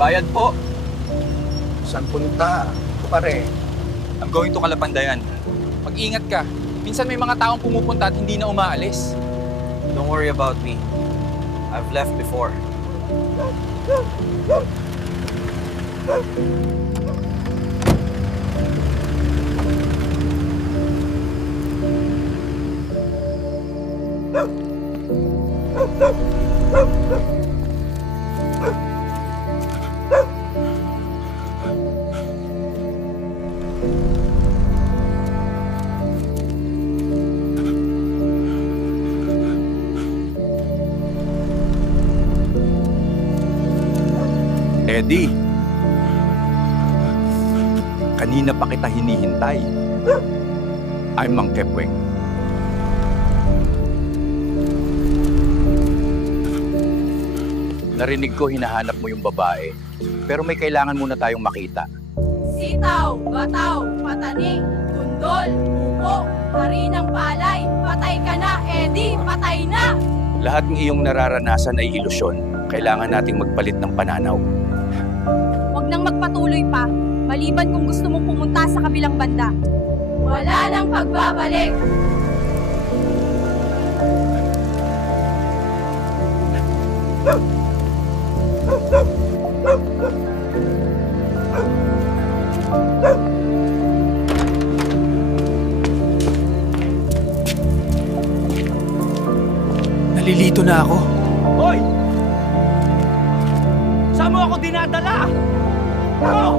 Bayad po. Saan punta? Pare. I'm going to Kalapandayan. Mag-ingat ka. Minsan may mga taong pumupunta at hindi na umaalis. Don't worry about me. I've left before. Eddie, kanina pa kita hinihintay. I'm Mang Kepweng. Narinig ko hinahanap mo yung babae, pero may kailangan muna tayong makita. Sitaw, bataw, pataning, tundol, upo, harinang palay. Patay ka na, Eddie! Patay na! Lahat ng iyong nararanasan ay ilusyon. Kailangan nating magpalit ng pananaw. Huwag nang magpatuloy pa, maliban kung gusto mong pumunta sa kabilang banda. Wala nang pagbabalik! Nalilito na ako. Hoy! Saan mo ako dinadala? Ako!